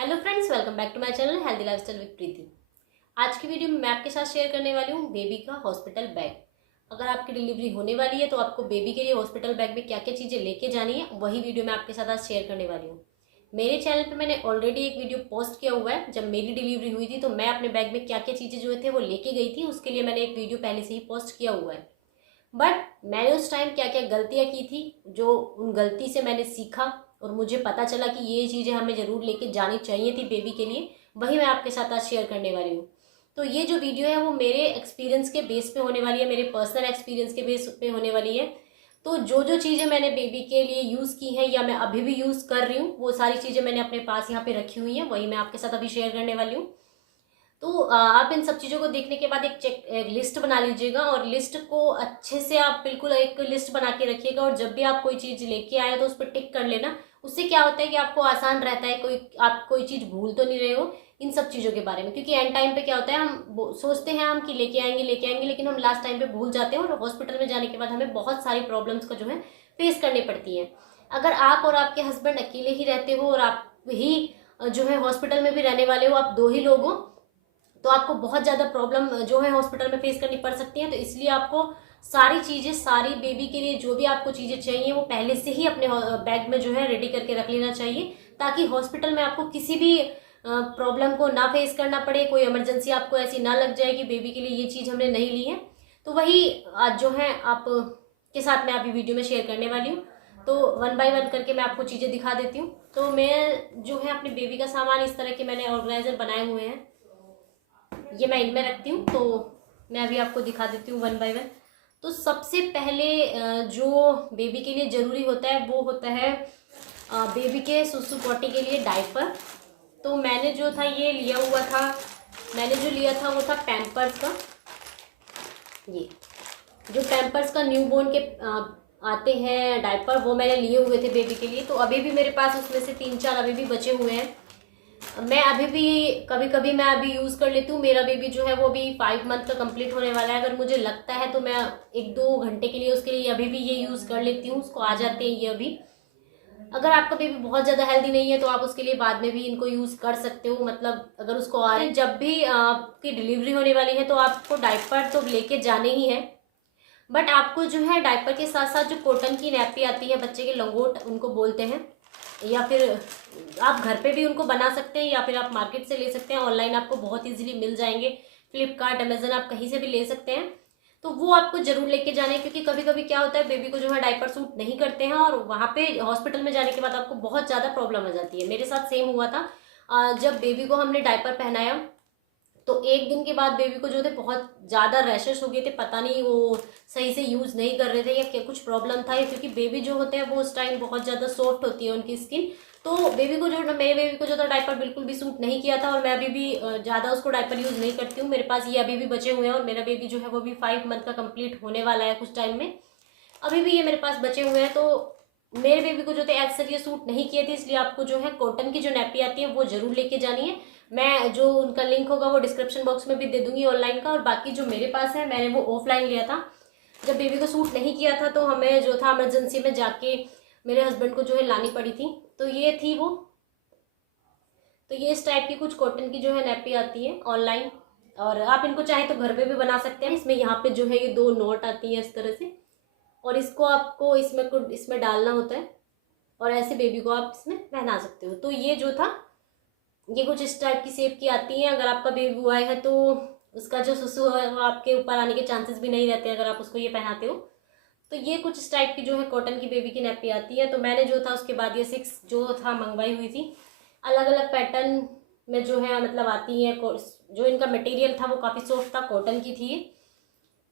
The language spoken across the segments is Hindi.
Hello friends, welcome back to my channel healthy lifestyle with Preeti. आज की वीडियो में मैं आपके साथ शेयर करने वाली हूँ बेबी का हॉस्पिटल बैग। अगर आपकी डिलीवरी होने वाली है तो आपको बेबी के लिए हॉस्पिटल बैग में क्या क्या चीज़ें लेके जानी है, वही वीडियो मैं आपके साथ आज शेयर करने वाली हूँ। मेरे चैनल पर मैंने ऑलरेडी एक वीडियो पोस्ट किया हुआ है। जब मेरी डिलीवरी हुई थी तो मैं अपने बैग में क्या क्या चीज़ें जो थे वो लेके गई थी, उसके लिए मैंने एक वीडियो पहले से ही पोस्ट किया हुआ है। बट मैंने उस टाइम क्या क्या गलतियाँ की थी, जो उन गलती से मैंने सीखा और मुझे पता चला कि ये चीज़ें हमें ज़रूर लेके जानी चाहिए थी बेबी के लिए, वही मैं आपके साथ आज शेयर करने वाली हूँ। तो ये जो वीडियो है वो मेरे एक्सपीरियंस के बेस पे होने वाली है, मेरे पर्सनल एक्सपीरियंस के बेस पे होने वाली है। तो जो जो चीज़ें मैंने बेबी के लिए यूज़ की हैं या मैं अभी भी यूज़ कर रही हूँ, वो सारी चीज़ें मैंने अपने पास यहाँ पे रखी हुई हैं, वही मैं आपके साथ अभी शेयर करने वाली हूँ। तो आप इन सब चीज़ों को देखने के बाद एक लिस्ट बना लीजिएगा और लिस्ट को अच्छे से आप बिल्कुल एक लिस्ट बना के रखिएगा। और जब भी आप कोई चीज़ लेके आए तो उस पर टिक कर लेना। उससे क्या होता है कि आपको आसान रहता है, आप कोई चीज़ भूल तो नहीं रहे हो इन सब चीज़ों के बारे में। क्योंकि एंड टाइम पे क्या होता है, हम सोचते हैं हम कि लेके आएंगे, लेकिन हम लास्ट टाइम पे भूल जाते हैं और हॉस्पिटल में जाने के बाद हमें बहुत सारी प्रॉब्लम्स का जो है फेस करनी पड़ती है। अगर आप और आपके हस्बैंड अकेले ही रहते हो और आप ही जो है हॉस्पिटल में भी रहने वाले हो, आप दो ही लोग हो, तो आपको बहुत ज़्यादा प्रॉब्लम जो है हॉस्पिटल में फेस करनी पड़ सकती है। तो इसलिए आपको सारी चीज़ें, सारी बेबी के लिए जो भी आपको चीज़ें चाहिए वो पहले से ही अपने बैग में जो है रेडी करके रख लेना चाहिए, ताकि हॉस्पिटल में आपको किसी भी प्रॉब्लम को ना फेस करना पड़े, कोई इमरजेंसी आपको ऐसी ना लग जाए कि बेबी के लिए ये चीज़ हमने नहीं ली है। तो वही आज जो है आप के साथ मैं अभी वीडियो में शेयर करने वाली हूँ। तो वन बाय वन करके मैं आपको चीज़ें दिखा देती हूँ। तो मैं जो है अपने बेबी का सामान इस तरह के मैंने ऑर्गेनाइजर बनाए हुए हैं, ये मैं इनमें रखती हूँ। तो मैं अभी आपको दिखा देती हूँ वन बाय वन। तो सबसे पहले जो बेबी के लिए ज़रूरी होता है वो होता है बेबी के सुसु पॉटी के लिए डायपर। तो मैंने जो था ये लिया हुआ था, मैंने जो लिया था वो था पैम्पर्स का। ये जो पैम्पर्स का न्यूबॉर्न के आते हैं डायपर, वो मैंने लिए हुए थे बेबी के लिए। तो अभी भी मेरे पास उसमें से 3-4 अभी भी बचे हुए हैं। मैं अभी भी कभी कभी मैं अभी यूज़ कर लेती हूँ। मेरा बेबी जो है वो अभी 5 मंथ का कंप्लीट होने वाला है। अगर मुझे लगता है तो मैं 1-2 घंटे के लिए उसके लिए अभी भी ये यूज़ कर लेती हूँ, उसको आ जाते हैं ये अभी। अगर आपका बेबी बहुत ज़्यादा हेल्दी नहीं है तो आप उसके लिए बाद में भी इनको यूज़ कर सकते हो। मतलब अगर उसको आ रहे हैं, जब भी आपकी डिलीवरी होने वाली है तो आपको डायपर तो लेके जाने ही है। बट आपको जो है डायपर के साथ साथ जो कॉटन की नैपी आती है, बच्चे के लंगोट उनको बोलते हैं, या फिर आप घर पे भी उनको बना सकते हैं या फिर आप मार्केट से ले सकते हैं। ऑनलाइन आपको बहुत इजीली मिल जाएंगे, फ्लिपकार्ट, अमेजन, आप कहीं से भी ले सकते हैं। तो वो आपको जरूर लेके जाने, क्योंकि कभी कभी क्या होता है बेबी को जो है डायपर सूट नहीं करते हैं और वहाँ पे हॉस्पिटल में जाने के बाद आपको बहुत ज़्यादा प्रॉब्लम आ जाती है। मेरे साथ सेम हुआ था। जब बेबी को हमने डायपर पहनाया तो एक दिन के बाद बेबी को जो थे बहुत ज़्यादा रैशेस हो गए थे। पता नहीं वो सही से यूज़ नहीं कर रहे थे या क्या कुछ प्रॉब्लम था, क्योंकि बेबी जो होते हैं वो उस टाइम बहुत ज़्यादा सॉफ्ट होती है उनकी स्किन। तो बेबी को जो, मेरे बेबी को जो था डायपर बिल्कुल भी सूट नहीं किया था। और मैं अभी भी ज़्यादा उसको डायपर यूज़ नहीं करती हूँ। मेरे पास ये अभी भी बचे हुए हैं और मेरा बेबी जो है वो भी 5 मंथ का कंप्लीट होने वाला है कुछ टाइम में। अभी भी ये मेरे पास बचे हुए हैं। तो मेरे बेबी को जो थे एज सच ये सूट नहीं किए थे, इसलिए आपको जो है कॉटन की जो नैपी आती है वो जरूर लेके जानी है। मैं जो उनका लिंक होगा वो डिस्क्रिप्शन बॉक्स में भी दे दूंगी ऑनलाइन का। और बाकी जो मेरे पास है मैंने वो ऑफलाइन लिया था। जब बेबी को सूट नहीं किया था तो हमें जो था इमरजेंसी में जाके मेरे हस्बैंड को जो है लानी पड़ी थी। तो ये थी वो। तो ये इस टाइप की कुछ कॉटन की जो है नैपी आती है ऑनलाइन, और आप इनको चाहे तो घर पे भी बना सकते हैं। इसमें यहाँ पे जो है ये 2 नॉट आती है इस तरह से, और इसको आपको इसमें डालना होता है और ऐसे बेबी को आप इसमें पहना सकते हो। तो ये जो था ये कुछ इस टाइप की शेप की आती है। अगर आपका बेबी हुआ है तो उसका जो सुसु है वो आपके ऊपर आने के चांसेस भी नहीं रहते अगर आप उसको ये पहनाते हो। तो ये कुछ इस टाइप की जो है कॉटन की बेबी की नैपी आती है। तो मैंने जो था उसके बाद ये 6 जो था मंगवाई हुई थी। अलग अलग पैटर्न में जो है मतलब आती है। जो इनका मटेरियल था वो काफ़ी सॉफ्ट था, कॉटन की थी।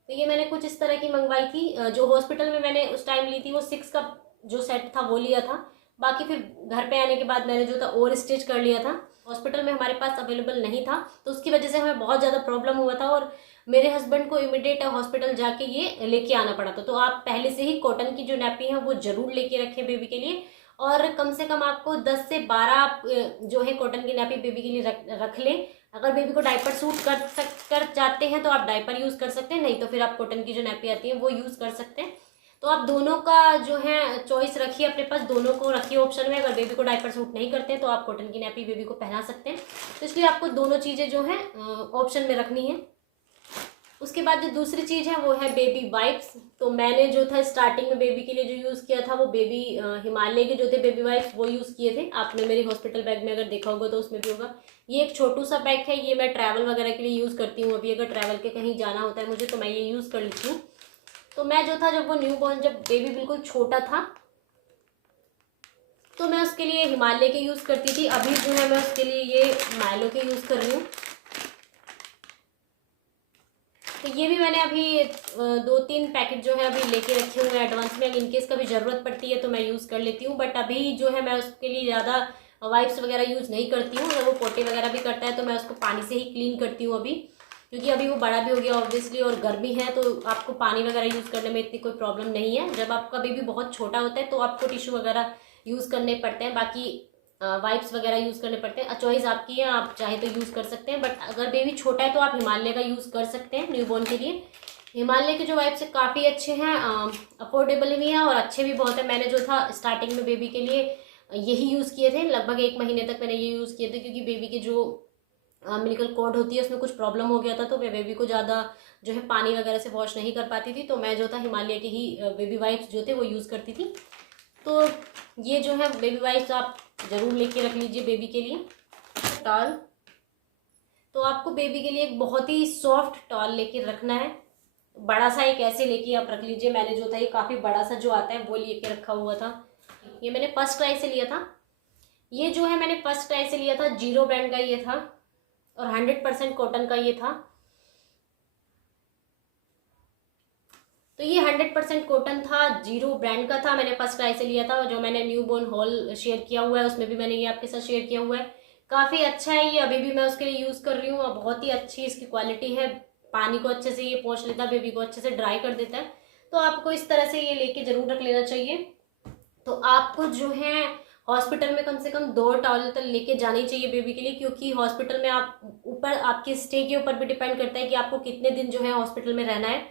तो ये मैंने कुछ इस तरह की मंगवाई थी। जो हॉस्पिटल में मैंने उस टाइम ली थी वो 6 का जो सेट था वो लिया था। बाकी फिर घर पे आने के बाद मैंने जो था और स्टिच कर लिया था। हॉस्पिटल में हमारे पास अवेलेबल नहीं था तो उसकी वजह से हमें बहुत ज़्यादा प्रॉब्लम हुआ था और मेरे हस्बैंड को इमिडिएट हॉस्पिटल जाके ये लेके आना पड़ा था। तो आप पहले से ही कॉटन की जो नैपी है वो ज़रूर लेके रखें बेबी के लिए। और कम से कम आपको 10 से 12 जो है कॉटन की नैपी बेबी के लिए रख लें। अगर बेबी को डायपर सूट कर जाते हैं तो आप डायपर यूज़ कर सकते हैं, नहीं तो फिर आप कॉटन की जो नैपी आती है वो यूज़ कर सकते हैं। तो आप दोनों का जो है चॉइस रखिए अपने पास, दोनों को रखिए ऑप्शन में। अगर बेबी को डायपर सूट नहीं करते हैं तो आप कॉटन की नैपी बेबी को पहना सकते हैं। तो इसलिए आपको दोनों चीज़ें जो हैं ऑप्शन में रखनी है। उसके बाद जो दूसरी चीज़ है वो है बेबी वाइप्स। तो मैंने जो था स्टार्टिंग में बेबी के लिए जो यूज़ किया था वो बेबी हिमालय के जो थे बेबी वाइप्स वो यूज़ किए थे। आपने मेरी हॉस्पिटल बैग में अगर देखा होगा तो उसमें भी होगा। ये एक छोटू सा बैग है, ये मैं ट्रैवल वगैरह के लिए यूज़ करती हूँ। अभी अगर ट्रैवल के कहीं जाना होता है मुझे तो मैं ये यूज़ कर लेती हूँ। तो मैं जो था जब वो न्यू बॉर्न, जब बेबी बिल्कुल छोटा था तो मैं उसके लिए हिमालय के यूज़ करती थी। अभी जो है मैं उसके लिए ये माइलो के यूज़ कर रही हूँ। तो ये भी मैंने अभी 2-3 पैकेट जो है अभी लेके रखे हुए हैं एडवांस में। इनकेस कभी ज़रूरत पड़ती है तो मैं यूज़ कर लेती हूँ। बट अभी जो है मैं उसके लिए ज़्यादा वाइप्स वगैरह यूज़ नहीं करती हूँ। अगर वो पोटे वगैरह भी करता है तो मैं उसको पानी से ही क्लीन करती हूँ अभी, क्योंकि अभी वो बड़ा भी हो गया ऑब्वियसली और गर्मी है तो आपको पानी वगैरह यूज़ करने में इतनी कोई प्रॉब्लम नहीं है। जब आपका बेबी बहुत छोटा होता है तो आपको टिश्यू वगैरह यूज़ करने पड़ते हैं, बाकी वाइप्स वगैरह यूज़ करने पड़ते हैं। चॉइस आपकी है, आप चाहे तो यूज़ कर सकते हैं। बट अगर बेबी छोटा है तो आप हिमालय का यूज़ कर सकते हैं न्यूबॉर्न के लिए। हिमालय के जो वाइप्स है काफ़ी अच्छे हैं, अफोर्डेबल भी हैं और अच्छे भी बहुत है। मैंने जो था स्टार्टिंग में बेबी के लिए यही यूज़ किए थे, लगभग 1 महीने तक मैंने ये यूज़ किए थे, क्योंकि बेबी के जो अम्बिलिकल कॉर्ड होती है उसमें कुछ प्रॉब्लम हो गया था तो मैं बेबी को ज़्यादा जो है पानी वगैरह से वॉश नहीं कर पाती थी। तो मैं जो था हिमालय के ही बेबी वाइप्स जो थे वो यूज़ करती थी। तो ये जो है बेबी वाइप्स आप ज़रूर लेके रख लीजिए बेबी के लिए। टॉल, तो आपको बेबी के लिए एक बहुत ही सॉफ्ट टॉल लेके रखना है। बड़ा सा एक ऐसे लेके आप रख लीजिए। मैंने जो था ये काफ़ी बड़ा सा जो आता है वो लेके रखा हुआ था। ये मैंने फर्स्ट क्राई से लिया था। ये जो है मैंने फर्स्ट क्राई से लिया था, जीरो ब्रांड का ये था और 100% कॉटन का ये था। तो ये 100% कॉटन था, जीरो ब्रांड का था, मैंने फर्स्ट क्राई से लिया था। जो मैंने न्यू बोर्न हॉल शेयर किया हुआ है उसमें भी मैंने ये आपके साथ शेयर किया हुआ है। काफ़ी अच्छा है ये, अभी भी मैं उसके लिए यूज़ कर रही हूँ और बहुत ही अच्छी इसकी क्वालिटी है। पानी को अच्छे से ये पोंछ लेता है, बेबी को अच्छे से ड्राई कर देता है। तो आपको इस तरह से ये लेके ज़रूर रख लेना चाहिए। तो आपको जो है हॉस्पिटल में कम से कम 2 टॉवल तो लेके जानी चाहिए बेबी के लिए, क्योंकि हॉस्पिटल में आप ऊपर आपके स्टे के ऊपर भी डिपेंड करता है कि आपको कितने दिन जो है हॉस्पिटल में रहना है।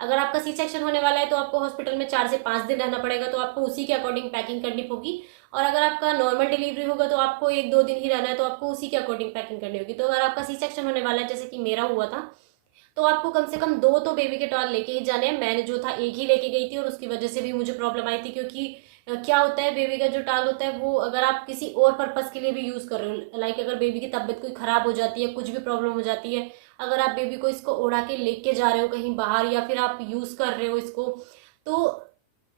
अगर आपका सी सेक्शन होने वाला है तो आपको हॉस्पिटल में 4 से 5 दिन रहना पड़ेगा, तो आपको उसी के अकॉर्डिंग पैकिंग करनी होगी। और अगर आपका नॉर्मल डिलीवरी होगा तो आपको 1-2 दिन ही रहना है, तो आपको उसी के अकॉर्डिंग पैकिंग करनी होगी। तो अगर आपका सी सेक्शन होने वाला है जैसे कि मेरा हुआ था, तो आपको कम से कम 2 तो बेबी के टॉल लेके ही जाने हैं। मैंने जो था एक ही लेके गई थी और उसकी वजह से भी मुझे प्रॉब्लम आई थी, क्योंकि क्या होता है बेबी का जो टॉल होता है वो अगर आप किसी और पर्पस के लिए भी यूज़ कर रहे हो, लाइक अगर बेबी की तबीयत कोई ख़राब हो जाती है, कुछ भी प्रॉब्लम हो जाती है, अगर आप बेबी को इसको उड़ा के लेके जा रहे हो कहीं बाहर या फिर आप यूज़ कर रहे हो इसको, तो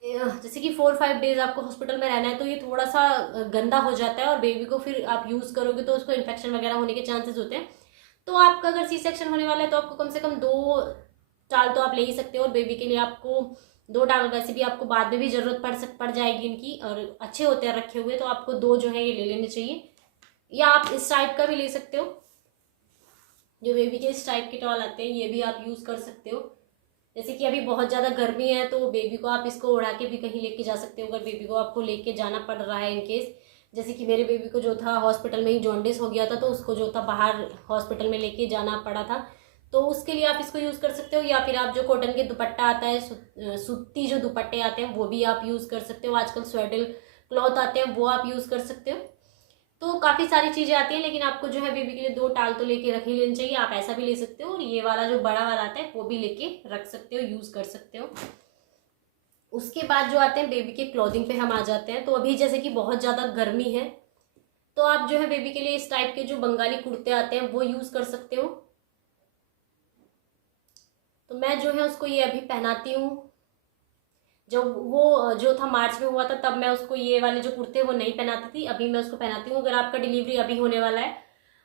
जैसे कि 4-5 डेज आपको हॉस्पिटल में रहना है तो ये थोड़ा सा गंदा हो जाता है और बेबी को फिर आप यूज़ करोगे तो उसको इन्फेक्शन वगैरह होने के चांसेस होते हैं। तो आपका अगर सी सेक्शन होने वाला है तो आपको कम से कम 2 टाल तो आप ले ही सकते हो। और बेबी के लिए आपको 2 टाल वैसे भी आपको बाद में भी ज़रूरत पड़ जाएगी इनकी, और अच्छे होते हैं रखे हुए, तो आपको 2 जो है ये ले लेने चाहिए। या आप इस टाइप का भी ले सकते हो, जो बेबी के इस टाइप के टॉल आते हैं ये भी आप यूज़ कर सकते हो। जैसे कि अभी बहुत ज़्यादा गर्मी है तो बेबी को आप इसको उड़ा के भी कहीं लेके जा सकते हो, अगर बेबी को आपको लेके जाना पड़ रहा है इनकेस। जैसे कि मेरे बेबी को जो था हॉस्पिटल में ही जॉन्डिस हो गया था तो उसको जो था बाहर हॉस्पिटल में लेके जाना पड़ा था, तो उसके लिए आप इसको यूज़ कर सकते हो। या फिर आप जो कॉटन के दुपट्टा आता है, सूती जो दुपट्टे आते हैं वो भी आप यूज़ कर सकते हो। आजकल स्वेडल क्लॉथ आते हैं वो आप यूज़ कर सकते हो। तो काफ़ी सारी चीज़ें आती हैं, लेकिन आपको जो है बेबी के लिए 2 टाल तो लेके रख ही लेनी चाहिए। आप ऐसा भी ले सकते हो और ये वाला जो बड़ा वाला आता है वो भी लेके रख सकते हो, यूज़ कर सकते हो। उसके बाद जो आते हैं बेबी के क्लॉथिंग पे हम आ जाते हैं। तो अभी जैसे कि बहुत ज़्यादा गर्मी है तो आप जो है बेबी के लिए इस टाइप के जो बंगाली कुर्ते आते हैं वो यूज़ कर सकते हो। तो मैं जो है उसको ये अभी पहनाती हूँ। जब वो जो था मार्च में हुआ था तब मैं उसको ये वाले जो कुर्ते वो नहीं पहनाती थी, अभी मैं उसको पहनाती हूँ। अगर आपका डिलीवरी अभी होने वाला है,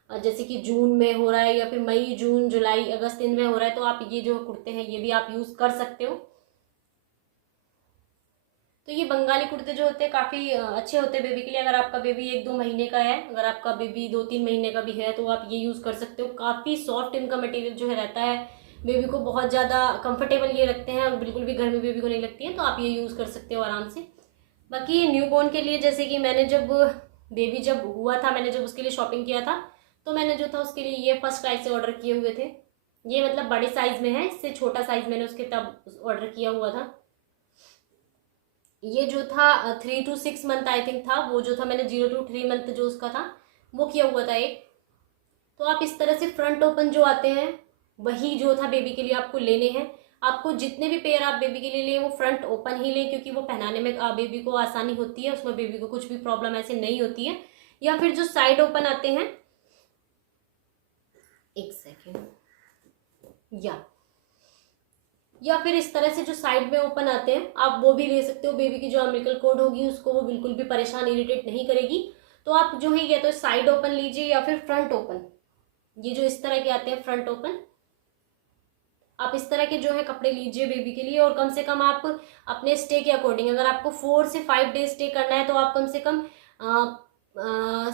जैसे कि जून में हो रहा है या फिर मई, जून, जुलाई, अगस्त इनमें हो रहा है, तो आप ये जो कुर्ते हैं ये भी आप यूज़ कर सकते हो। तो ये बंगाली कुर्ते जो होते हैं काफ़ी अच्छे होते हैं बेबी के लिए। अगर आपका बेबी 1-2 महीने का है, अगर आपका बेबी 2-3 महीने का भी है तो आप ये यूज़ कर सकते हो। काफ़ी सॉफ्ट इनका मटेरियल जो है रहता है, बेबी को बहुत ज़्यादा कंफर्टेबल ये रखते हैं और बिल्कुल भी गर्मी बेबी को नहीं लगती है, तो आप ये यूज़ कर सकते हो आराम से। बाकी न्यूबॉर्न के लिए जैसे कि मैंने जब बेबी जब हुआ था, मैंने जब उसके लिए शॉपिंग किया था तो मैंने जो था उसके लिए ये फर्स्ट क्राई से ऑर्डर किए हुए थे। ये मतलब बड़े साइज़ में है, इससे छोटा साइज़ मैंने उसके तब ऑर्डर किया हुआ था। ये जो था 3 to 6 मंथ आई थिंक था, वो जो था मैंने 0 to 3 मंथ जो उसका था वो किया हुआ था एक। तो आप इस तरह से फ्रंट ओपन जो आते हैं वही जो था बेबी के लिए आपको लेने हैं। आपको जितने भी पेयर आप बेबी के लिए लें वो फ्रंट ओपन ही लें, क्योंकि वो पहनाने में बेबी को आसानी होती है, उसमें बेबी को कुछ भी प्रॉब्लम ऐसे नहीं होती है। या फिर जो साइड ओपन आते हैं, एक सेकेंड, या फिर इस तरह से जो साइड में ओपन आते हैं आप वो भी ले सकते हो। बेबी की जो अम्बिलिकल कॉर्ड होगी उसको वो बिल्कुल भी परेशान इरिटेट नहीं करेगी। तो आप जो है या तो साइड ओपन लीजिए या फिर फ्रंट ओपन, ये जो इस तरह के आते हैं फ्रंट ओपन, आप इस तरह के जो है कपड़े लीजिए बेबी के लिए। और कम से कम आप अपने स्टे के अकॉर्डिंग, अगर आपको 4 से 5 डेज स्टे करना है तो आप कम से कम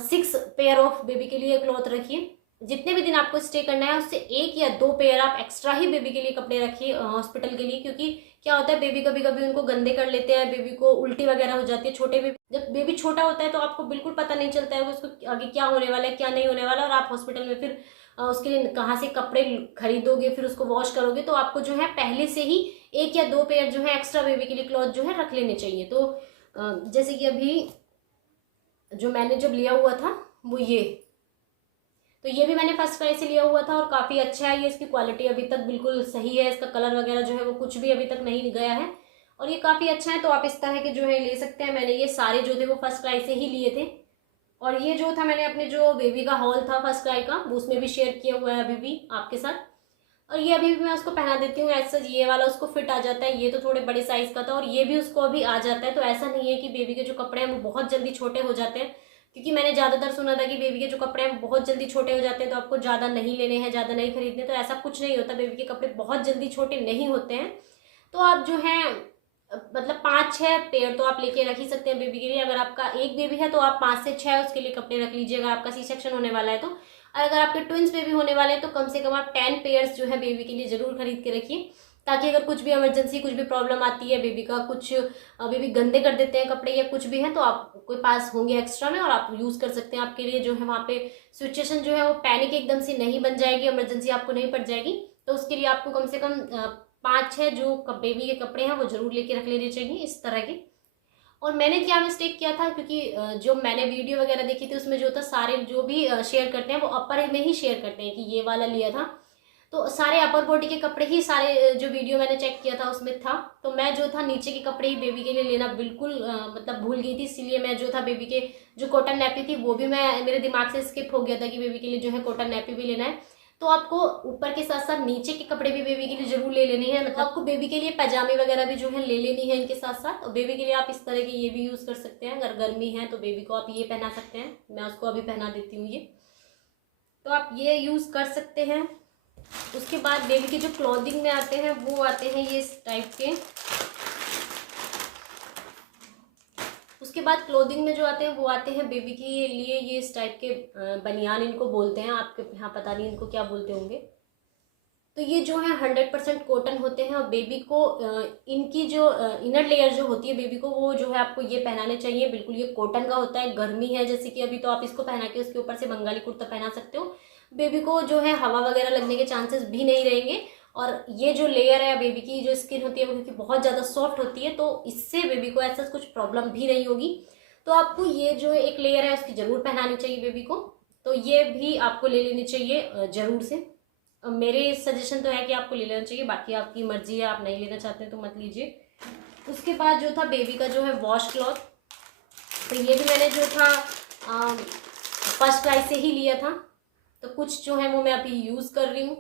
6 पेयर ऑफ बेबी के लिए क्लॉथ रखिए। जितने भी दिन आपको स्टे करना है उससे 1 या 2 पेयर आप एक्स्ट्रा ही बेबी के लिए कपड़े रखिए हॉस्पिटल के लिए। क्योंकि क्या होता है, बेबी कभी कभी उनको गंदे कर लेते हैं, बेबी को उल्टी वगैरह हो जाती है। छोटे बेबी, जब बेबी छोटा होता है तो आपको बिल्कुल पता नहीं चलता है उसको आगे क्या होने वाला है क्या नहीं होने वाला, और आप हॉस्पिटल में फिर उसके लिए कहाँ से कपड़े खरीदोगे, फिर उसको वॉश करोगे। तो आपको जो है पहले से ही 1 या 2 पेयर जो है एक्स्ट्रा बेबी के लिए क्लॉथ जो है रख लेने चाहिए। तो जैसे कि अभी जो मैंने जब लिया हुआ था वो तो ये भी मैंने फर्स्ट क्राई से लिया हुआ था और काफ़ी अच्छा है ये। इसकी क्वालिटी अभी तक बिल्कुल सही है, इसका कलर वगैरह जो है वो कुछ भी अभी तक नहीं गया है और ये काफ़ी अच्छा है। तो आप इस तरह के जो है ले सकते हैं। मैंने ये सारे जो थे वो फर्स्ट क्राई से ही लिए थे। और ये जो था मैंने अपने जो बेबी का हॉल था फर्स्ट क्राई का वो उसमें भी शेयर किया हुआ है अभी भी आपके साथ। और ये अभी भी मैं उसको पहना देती हूँ ऐसा, ये वाला उसको फिट आ जाता है। ये तो थोड़े बड़े साइज का था और ये भी उसको अभी आ जाता है। तो ऐसा नहीं है कि बेबी के जो कपड़े हैं वो बहुत जल्दी छोटे हो जाते हैं, क्योंकि मैंने ज़्यादातर सुना था कि बेबी के जो कपड़े हैं वो बहुत जल्दी छोटे हो जाते हैं तो आपको ज़्यादा नहीं लेने हैं, ज़्यादा नहीं खरीदने। तो ऐसा कुछ नहीं होता, बेबी के कपड़े बहुत जल्दी छोटे नहीं होते हैं। तो आप जो है मतलब 5-6 पेयर तो आप लेके रख ही सकते हैं बेबी के लिए। अगर आपका एक बेबी है तो आप 5 से 6 उसके लिए कपड़े रख लीजिए, अगर आपका सी सेक्शन होने वाला है तो। और अगर आपके ट्विंस बेबी होने वाले हैं तो कम से कम आप 10 पेयर्स जो है बेबी के लिए जरूर खरीद के रखिए, ताकि अगर कुछ भी इमरजेंसी, कुछ भी प्रॉब्लम आती है, बेबी का कुछ बेबी गंदे कर देते हैं कपड़े या कुछ भी है, तो आपके पास होंगे एक्स्ट्रा में और आप यूज़ कर सकते हैं। आपके लिए जो है वहाँ पे सिचुएशन जो है वो पैनिक एकदम से नहीं बन जाएगी, इमरजेंसी आपको नहीं पड़ जाएगी। तो उसके लिए आपको कम से कम 5-6 जो बेबी के कपड़े हैं वो जरूर लेके रख लेने चाहिए इस तरह के। और मैंने क्या मिस्टेक किया था, क्योंकि जो मैंने वीडियो वगैरह देखी थी उसमें जो था सारे जो भी शेयर करते हैं वो अपर में ही शेयर करते हैं कि ये वाला लिया था, तो सारे अपर बॉडी के कपड़े ही सारे जो वीडियो मैंने चेक किया था उसमें था। तो मैं जो था नीचे के कपड़े ही बेबी के लिए लेना बिल्कुल मतलब भूल गई थी। इसीलिए मैं जो था बेबी के जो कॉटन नैपी थी वो भी मैं मेरे दिमाग से स्किप हो गया था कि बेबी के लिए जो है कॉटन नैपी भी लेना है। तो आपको ऊपर के साथ साथ नीचे के कपड़े भी बेबी के लिए जरूर ले लेने हैं। मतलब आपको बेबी के लिए पैजामे वगैरह भी जो है ले लेनी है इनके साथ साथ। और बेबी के लिए आप इस तरह के ये भी यूज़ कर सकते हैं। अगर गर्मी है तो बेबी को आप ये पहना सकते हैं, मैं उसको अभी पहना देती हूँ ये, तो आप ये यूज़ कर सकते हैं। उसके बाद बेबी के जो क्लॉथिंग में आते हैं वो आते हैं ये इस टाइप के। उसके बाद क्लोथिंग में जो आते हैं वो आते हैं बेबी के लिए ये इस टाइप के बनियान इनको बोलते हैं, आपके यहाँ पता नहीं इनको क्या बोलते होंगे। तो ये जो है 100% कॉटन होते हैं और बेबी को इनकी जो इनर लेयर जो होती है बेबी को वो जो है आपको ये पहनाने चाहिए। बिल्कुल ये कॉटन का होता है। गर्मी है जैसे कि अभी, तो आप इसको पहना के उसके ऊपर से बंगाली कुर्ता पहना सकते हो। बेबी को जो है हवा वगैरह लगने के चांसेस भी नहीं रहेंगे। और ये जो लेयर है बेबी की जो स्किन होती है वो क्योंकि बहुत ज़्यादा सॉफ्ट होती है, तो इससे बेबी को ऐसा कुछ प्रॉब्लम भी नहीं होगी। तो आपको ये जो एक लेयर है उसकी ज़रूर पहनानी चाहिए बेबी को। तो ये भी आपको ले लेनी चाहिए ज़रूर से। मेरे सजेशन तो है कि आपको ले लेना चाहिए, बाकी आपकी मर्जी है, आप नहीं लेना चाहते हैं तो मत लीजिए। उसके बाद जो था बेबी का जो है वॉश क्लॉथ, तो ये भी मैंने जो था फर्स्ट क्राई से ही लिया था। तो कुछ जो है वो मैं अभी यूज़ कर रही हूँ।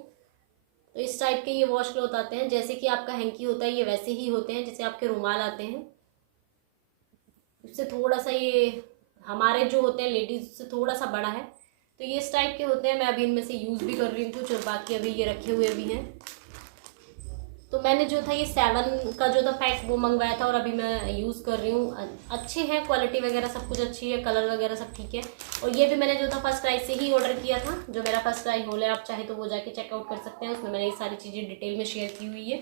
तो इस टाइप के ये वॉश क्लॉथ आते हैं, जैसे कि आपका हैंकी होता है ये वैसे ही होते हैं जैसे आपके रुमाल आते हैं। इससे थोड़ा सा ये हमारे जो होते हैं लेडीज से थोड़ा सा बड़ा है। तो ये इस टाइप के होते हैं। मैं अभी इनमें से यूज़ भी कर रही हूँ कुछ और बाकी अभी ये रखे हुए भी हैं। तो मैंने जो था ये 7 का जो था पैक वो मंगवाया था और अभी मैं यूज़ कर रही हूँ। अच्छे हैं, क्वालिटी वगैरह सब कुछ अच्छी है, कलर वगैरह सब ठीक है। और ये भी मैंने जो था फर्स्ट क्राई से ही ऑर्डर किया था, जो मेरा फर्स्ट क्राई होल है, आप चाहे तो वो जाके चेकआउट कर सकते हैं। उसमें मैंने ये सारी चीज़ें डिटेल में शेयर की हुई है।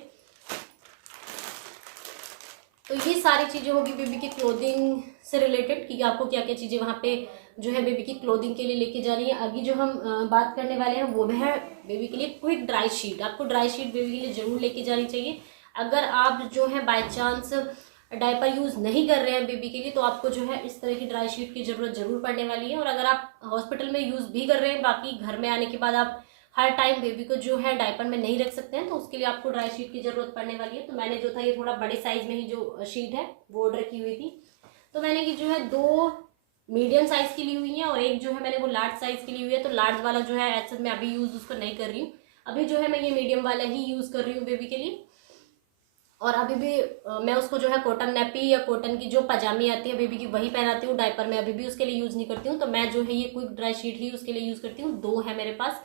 तो ये सारी चीज़ें होगी बेबी की क्लोथिंग से रिलेटेड कि आपको क्या क्या चीज़ें वहाँ पे जो है बेबी की क्लोथिंग के लिए लेके जानी है। आगे जो हम बात करने वाले हैं वो है बेबी के लिए क्विक ड्राई शीट। आपको ड्राई शीट बेबी के लिए ज़रूर लेके जानी चाहिए। अगर आप जो है बाय चांस डायपर यूज़ नहीं कर रहे हैं बेबी के लिए, तो आपको जो है इस तरह की ड्राई शीट की ज़रूरत ज़रूर पड़ने वाली है। और अगर आप हॉस्पिटल में यूज़ भी कर रहे हैं, बाकी घर में आने के बाद आप हर टाइम बेबी को जो है डायपर में नहीं रख सकते हैं, तो उसके लिए आपको ड्राई शीट की ज़रूरत पड़ने वाली है। तो मैंने जो था ये थोड़ा बड़े साइज़ में ही जो शीट है वो ऑर्डर की हुई थी। तो मैंने कि जो है 2 मीडियम साइज़ की ली हुई है और एक जो है मैंने वो लार्ज साइज़ की ली हुई है। तो लार्ज वाला जो है ऐसा मैं अभी यूज़ उसको नहीं कर रही हूँ, अभी जो है मैं ये मीडियम वाला ही यूज़ कर रही हूँ बेबी के लिए। और अभी भी मैं उसको जो है कॉटन नैपी या कॉटन की जो पजामी आती है बेबी की वही पहनाती हूँ, डायपर में अभी भी उसके लिए यूज़ नहीं करती हूँ। तो मैं जो है ये क्विक ड्राई शीट ही उसके लिए यूज़ करती हूँ। 2 है मेरे पास,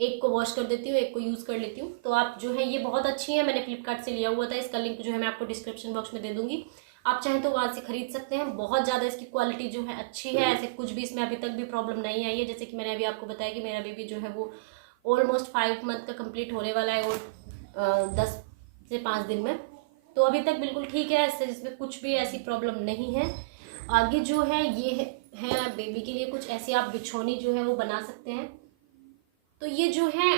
एक को वॉश कर देती हूँ, एक को यूज़ कर लेती हूँ। तो आप जो है ये बहुत अच्छी है, मैंने फ्लिपकार्ट से लिया हुआ था, इसका लिंक जो है मैं आपको डिस्क्रिप्शन बॉक्स में दे दूँगी, आप चाहें तो वहाँ से खरीद सकते हैं। बहुत ज़्यादा इसकी क्वालिटी जो है अच्छी है, ऐसे कुछ भी इसमें अभी तक भी प्रॉब्लम नहीं आई है। जैसे कि मैंने अभी आपको बताया कि मेरा बेबी जो है वो ऑलमोस्ट 5 मंथ का कंप्लीट होने वाला है और 10 से 5 दिन में, तो अभी तक बिल्कुल ठीक है, ऐसे इसमें कुछ भी ऐसी प्रॉब्लम नहीं है। आगे जो है ये है बेबी के लिए कुछ ऐसे आप बिछौनी जो है वो बना सकते हैं। तो ये जो है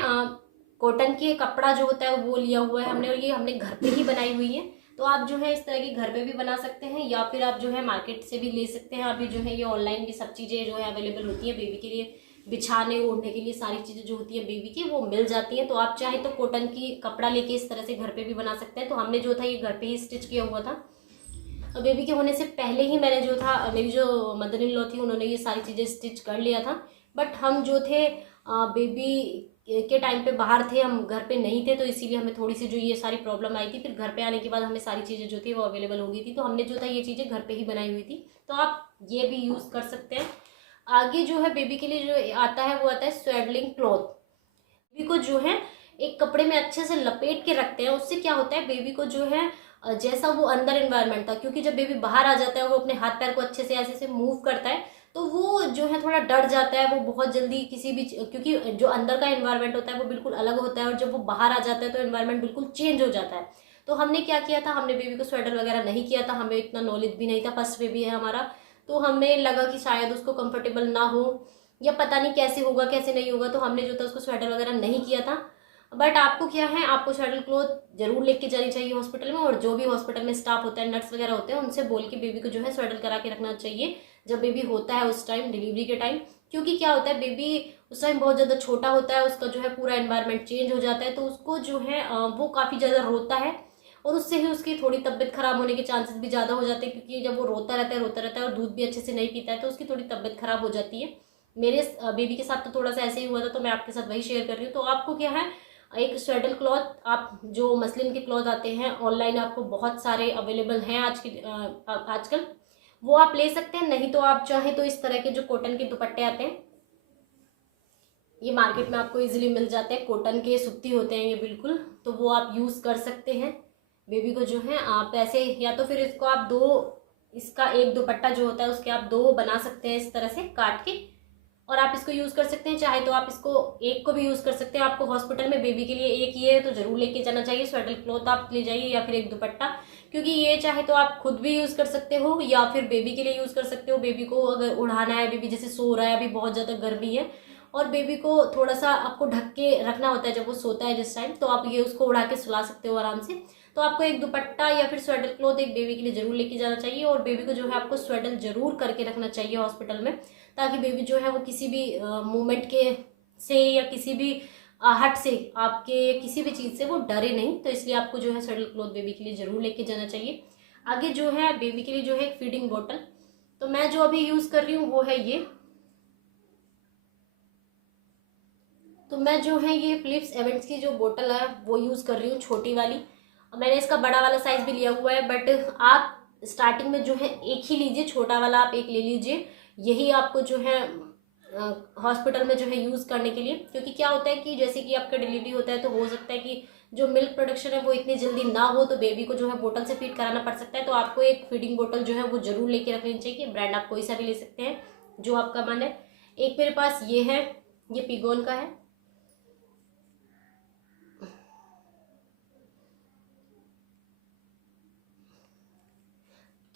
कॉटन के कपड़ा जो होता है वो लिया हुआ है हमने, और ये हमने घर पे ही बनाई हुई है। तो आप जो है इस तरह की घर पे भी बना सकते हैं, या फिर आप जो है मार्केट से भी ले सकते हैं। अभी जो है ये ऑनलाइन भी सब चीज़ें जो है अवेलेबल होती है बेबी के लिए, बिछाने ओढ़ने के लिए सारी चीज़ें जो होती है बेबी की वो मिल जाती हैं। तो आप चाहे तो कॉटन की कपड़ा लेके इस तरह से घर पे भी बना सकते हैं। तो हमने जो था ये घर पे ही स्टिच किया हुआ था। बेबी के होने से पहले ही मैंने जो था, मेरी जो मदर इन लॉ थी उन्होंने ये सारी चीज़ें स्टिच कर लिया था। बट हम जो थे बेबी के टाइम पे बाहर थे, हम घर पे नहीं थे, तो इसीलिए हमें थोड़ी सी जो ये सारी प्रॉब्लम आई थी। फिर घर पे आने के बाद हमें सारी चीज़ें जो थी वो अवेलेबल हो गई थी, तो हमने जो था ये चीज़ें घर पे ही बनाई हुई थी। तो आप ये भी यूज़ कर सकते हैं। आगे जो है बेबी के लिए जो आता है वो आता है स्वेडलिंग क्लॉथ। बेबी को जो है एक कपड़े में अच्छे से लपेट के रखते हैं, उससे क्या होता है बेबी को जो है जैसा वो अंदर एनवायरनमेंट था, क्योंकि जब बेबी बाहर आ जाता है वो अपने हाथ पैर को अच्छे से ऐसे से मूव करता है, तो वो जो है थोड़ा डर जाता है, वो बहुत जल्दी किसी भी, क्योंकि जो अंदर का एनवायरनमेंट होता है वो बिल्कुल अलग होता है और जब वो बाहर आ जाता है तो एनवायरनमेंट बिल्कुल चेंज हो जाता है। तो हमने क्या किया था, हमने बेबी को स्वेटर वगैरह नहीं किया था, हमें इतना नॉलेज भी नहीं था, फर्स्ट बेबी है हमारा, तो हमें लगा कि शायद उसको कंफर्टेबल ना हो या पता नहीं कैसे होगा कैसे नहीं होगा, तो हमने जो था उसको स्वेटर वगैरह नहीं किया था। बट आपको क्या है, आपको स्वेटर क्लॉथ जरूर लेके जानी चाहिए हॉस्पिटल में, और जो भी हॉस्पिटल में स्टाफ होता है, नर्स वगैरह होते हैं, उनसे बोल के बेबी को जो है स्वेटर करा के रखना चाहिए जब बेबी होता है उस टाइम, डिलीवरी के टाइम। क्योंकि क्या होता है बेबी उस टाइम बहुत ज़्यादा छोटा होता है, उसका जो है पूरा एनवायरनमेंट चेंज हो जाता है, तो उसको जो है वो काफ़ी ज़्यादा रोता है, और उससे ही उसकी थोड़ी तबीयत खराब होने के चांसेस भी ज़्यादा हो जाते हैं, क्योंकि जब वो रोता रहता है और दूध भी अच्छे से नहीं पीता है, तो उसकी थोड़ी तबीयत खराब हो जाती है। मेरे बेबी के साथ तो थोड़ा सा ऐसे ही हुआ था, तो मैं आपके साथ वही शेयर कर रही हूँ। तो आपको क्या है, एक स्वेडल क्लॉथ, आप जो मसलिन के क्लॉथ आते हैं ऑनलाइन आपको बहुत सारे अवेलेबल हैं आजकल, वो आप ले सकते हैं। नहीं तो आप चाहें तो इस तरह के जो कॉटन के दुपट्टे आते हैं, ये मार्केट में आपको इजीली मिल जाते हैं, कॉटन के सूती होते हैं ये बिल्कुल, तो वो आप यूज़ कर सकते हैं। बेबी को जो है आप ऐसे, या तो फिर इसको आप इसका एक दुपट्टा जो होता है उसके आप 2 बना सकते हैं इस तरह से काट के, और आप इसको यूज़ कर सकते हैं। चाहे तो आप इसको एक को भी यूज़ कर सकते हैं। आपको हॉस्पिटल में बेबी के लिए एक ये तो ज़रूर लेके जाना चाहिए, स्वेटर क्लॉथ आप ले जाइए या फिर एक दुपट्टा, क्योंकि ये चाहे तो आप खुद भी यूज़ कर सकते हो या फिर बेबी के लिए यूज़ कर सकते हो। बेबी को अगर उड़ाना है, बेबी जैसे सो रहा है, अभी बहुत ज़्यादा गर्मी है और बेबी को थोड़ा सा आपको ढक के रखना होता है जब वो सोता है जिस टाइम, तो आप ये उसको उड़ा के सुला सकते हो आराम से। तो आपको एक दुपट्टा या फिर स्वेटर क्लॉथ एक बेबी के लिए ज़रूर लेके जाना चाहिए, और बेबी को जो है आपको स्वेटर ज़रूर करके रखना चाहिए हॉस्पिटल में, ताकि बेबी जो है वो किसी भी मूवमेंट के से या किसी भी हट से, आपके किसी भी चीज़ से वो डरे नहीं। तो इसलिए आपको जो है स्वेटर क्लॉथ बेबी के लिए ज़रूर लेके जाना चाहिए। आगे जो है बेबी के लिए जो है एक फीडिंग बॉटल, तो मैं जो अभी यूज़ कर रही हूँ वो है ये। तो मैं जो है ये फिलिप्स एवेंट्स की जो बोतल है वो यूज़ कर रही हूँ, छोटी वाली। मैंने इसका बड़ा वाला साइज़ भी लिया हुआ है, बट आप स्टार्टिंग में जो है एक ही लीजिए, छोटा वाला आप एक ले लीजिए, यही आपको जो है हॉस्पिटल में जो है यूज़ करने के लिए। क्योंकि क्या होता है कि जैसे कि आपका डिलीवरी होता है, तो हो सकता है कि जो मिल्क प्रोडक्शन है वो इतनी जल्दी ना हो, तो बेबी को जो है बोतल से फीड कराना पड़ सकता है। तो आपको एक फीडिंग बोतल जो है वो ज़रूर लेके रख लेनी चाहिए। ब्रांड आप कोई सा भी ले सकते हैं जो आपका मन है। एक मेरे पास ये है, ये पिगोन का है।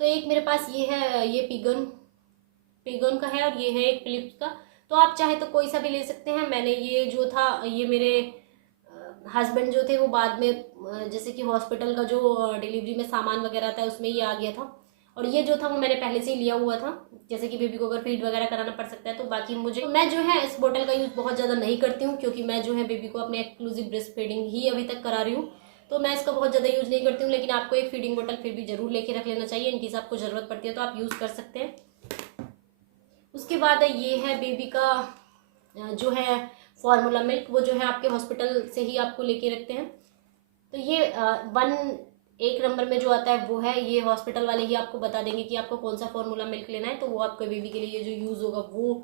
तो एक मेरे पास ये है, ये पिगन का है, और ये है एक फिलिप्स का। तो आप चाहे तो कोई सा भी ले सकते हैं। मैंने ये जो था ये मेरे हस्बैंड जो थे वो बाद में जैसे कि हॉस्पिटल का जो डिलीवरी में सामान वगैरह था उसमें ये आ गया था, और ये जो था वो मैंने पहले से ही लिया हुआ था, जैसे कि बेबी को अगर फीड वगैरह कराना पड़ सकता है तो। बाकी मैं जो है इस बोतल का यूज़ बहुत ज़्यादा नहीं करती हूँ, क्योंकि मैं जो है बेबी को अपने एक्सक्लूसिव ब्रेस्ट फीडिंग ही अभी तक करा रही हूँ, तो मैं इसका बहुत ज़्यादा यूज़ नहीं करती हूँ। लेकिन आपको एक फीडिंग बोतल फिर भी जरूर लेके रख लेना चाहिए, इनकेस आपको ज़रूरत पड़ती है तो आप यूज़ कर सकते हैं। उसके बाद ये है बेबी का जो है फार्मूला मिल्क, वो जो है आपके हॉस्पिटल से ही आपको लेके रखते हैं। तो ये 1 नंबर में जो आता है वो है, ये हॉस्पिटल वाले ही आपको बता देंगे कि आपको कौन सा फार्मूला मिल्क लेना है, तो वो आपके बेबी के लिए जो यूज़ होगा वो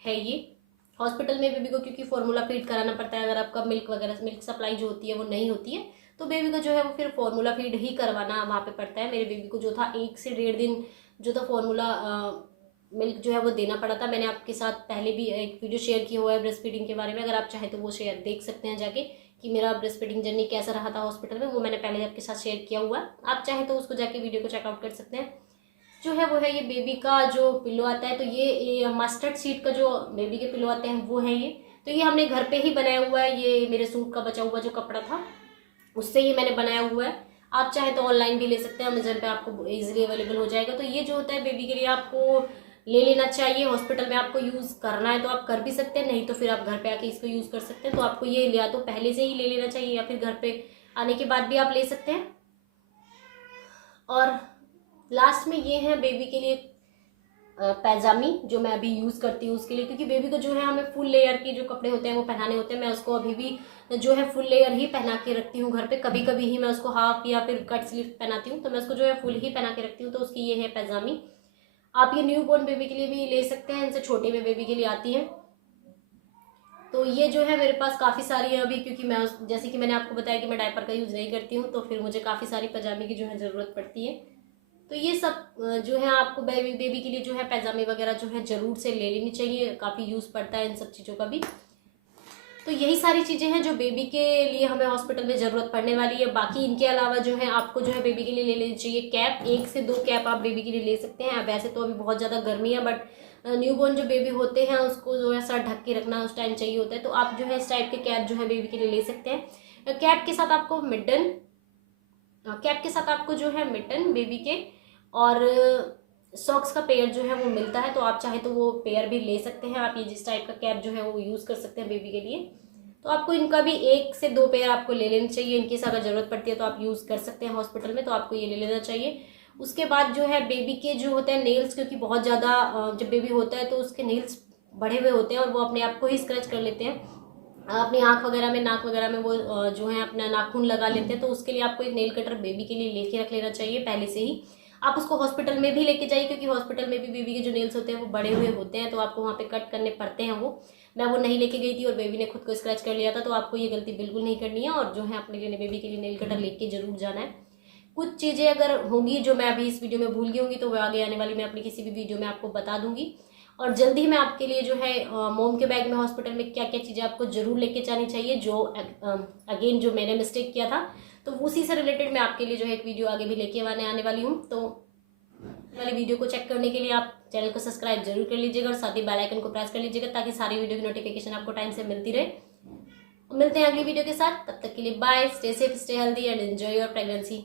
है ये। हॉस्पिटल में बेबी को क्योंकि फार्मूला फीड कराना पड़ता है, अगर आपका मिल्क सप्लाई जो होती है वो नहीं होती है तो बेबी को जो है वो फिर फार्मूला फीड ही करवाना वहाँ पे पड़ता है। मेरे बेबी को जो था 1 से 1.5 दिन जो था फार्मूला मिल्क जो है वो देना पड़ा था। मैंने आपके साथ पहले भी एक वीडियो शेयर किया हुआ है ब्रेस्ट फीडिंग के बारे में, अगर आप चाहें तो वो शेयर देख सकते हैं जाके कि मेरा ब्रेस्ट फीडिंग जर्नी कैसा रहा था हॉस्पिटल में, वो मैंने पहले आपके साथ शेयर किया हुआ है। आप चाहें तो उसको जाके वीडियो को चेकआउट कर सकते हैं। जो है वो है ये बेबी का जो पिलो आता है, तो ये मस्टर्ड सीड का जो बेबी के पिलो आते हैं वो है ये। तो ये हमने घर पे ही बनाया हुआ है, ये मेरे सूट का बचा हुआ जो कपड़ा था उससे ही मैंने बनाया हुआ है। आप चाहें तो ऑनलाइन भी ले सकते हैं, अमेजन पे आपको इजीली अवेलेबल हो जाएगा। तो ये जो होता है बेबी के लिए आपको ले लेना चाहिए। हॉस्पिटल में आपको यूज़ करना है तो आप कर भी सकते हैं, नहीं तो फिर आप घर पे आके इसको यूज़ कर सकते हैं। तो आपको ये या तो पहले से ही ले लेना चाहिए या फिर घर पे आने के बाद भी आप ले सकते हैं। और लास्ट में ये है बेबी के लिए पैजामी, जो मैं अभी यूज़ करती हूँ उसके लिए, क्योंकि बेबी को जो है हमें फुल लेयर के जो कपड़े होते हैं वो पहनाने होते हैं। मैं उसको अभी भी जो है फुल लेयर ही पहना के रखती हूँ घर पे, कभी कभी ही मैं उसको हाफ या फिर कट स्लीव पहनाती हूँ, तो मैं उसको जो है फुल ही पहना के रखती हूँ। तो उसकी ये है पैजामी। आप ये न्यू बॉर्न बेबी के लिए भी ले सकते हैं, इनसे छोटे में बेबी के लिए आती है। तो ये जो है मेरे पास काफ़ी सारी है अभी, क्योंकि मैं जैसे कि मैंने आपको बताया कि मैं डायपर का यूज़ नहीं करती हूँ, तो फिर मुझे काफ़ी सारी पैजामे की जो है ज़रूरत पड़ती है। तो ये सब जो है आपको बेबी के लिए जो है पैजामे वगैरह जो है ज़रूर से ले लेनी चाहिए, काफ़ी यूज़ पड़ता है इन सब चीज़ों का भी। तो यही सारी चीज़ें हैं जो बेबी के लिए हमें हॉस्पिटल में ज़रूरत पड़ने वाली है। बाकी इनके अलावा जो है आपको जो है बेबी के लिए ले लेनी चाहिए कैप, 1 से 2 कैप आप बेबी के लिए ले सकते हैं। वैसे तो अभी बहुत ज़्यादा गर्मी है, बट न्यूबॉर्न जो बेबी होते हैं उसको जो है सर ढक के रखना उस टाइम चाहिए होता है, तो आप जो है इस टाइप के कैप जो है बेबी के लिए ले सकते हैं। कैप के साथ आपको जो है मिटन बेबी के और सॉक्स का पेयर जो है वो मिलता है, तो आप चाहे तो वो पेयर भी ले सकते हैं। आप ये जिस टाइप का कैप जो है वो यूज़ कर सकते हैं बेबी के लिए। तो आपको इनका भी 1 से 2 पेयर आपको ले लेनी चाहिए, इनकी अगर ज़रूरत पड़ती है तो आप यूज़ कर सकते हैं हॉस्पिटल में, तो आपको ये ले लेना चाहिए। उसके बाद जो है बेबी के जो होते हैं नेल्स, क्योंकि बहुत ज़्यादा जब बेबी होता है तो उसके नेल्स बढ़े हुए होते हैं और वो अपने आप को ही स्क्रैच कर लेते हैं, अपनी आँख वगैरह में, नाक वगैरह में वो जो है अपना नाखून लगा लेते हैं। तो उसके लिए आपको एक नेल कटर बेबी के लिए लेके रख लेना चाहिए पहले से ही। आप उसको हॉस्पिटल में भी लेके जाइए, क्योंकि हॉस्पिटल में भी बेबी के जो नेल्स होते हैं वो बड़े हुए होते हैं, तो आपको वहाँ पे कट करने पड़ते हैं वो। मैं वो नहीं लेके गई थी और बेबी ने खुद को स्क्रैच कर लिया था, तो आपको ये गलती बिल्कुल नहीं करनी है और जो है अपने लिए बेबी के लिए नेल कटर लेके जरूर जाना है। कुछ चीज़ें अगर होंगी जो मैं अभी इस वीडियो में भूल गई होंगी तो वो आगे आने वाली मैं अपनी किसी भी वीडियो में आपको बता दूंगी। और जल्दी ही मैं आपके लिए जो है मोम के बैग में हॉस्पिटल में क्या क्या चीज़ें आपको जरूर लेके जानी चाहिए, जो अगेन जो मैंने मिस्टेक किया था, तो उसी से रिलेटेड मैं आपके लिए जो है एक वीडियो आगे भी लेके आने वाली हूँ। तो वाली वीडियो को चेक करने के लिए आप चैनल को सब्सक्राइब जरूर कर लीजिएगा और साथ ही बेल आइकन को प्रेस कर लीजिएगा, ताकि सारी वीडियो की नोटिफिकेशन आपको टाइम से मिलती रहे। मिलते हैं अगली वीडियो के साथ, तब तक के लिए bye, stay safe, stay healthy and enjoy your pregnancy.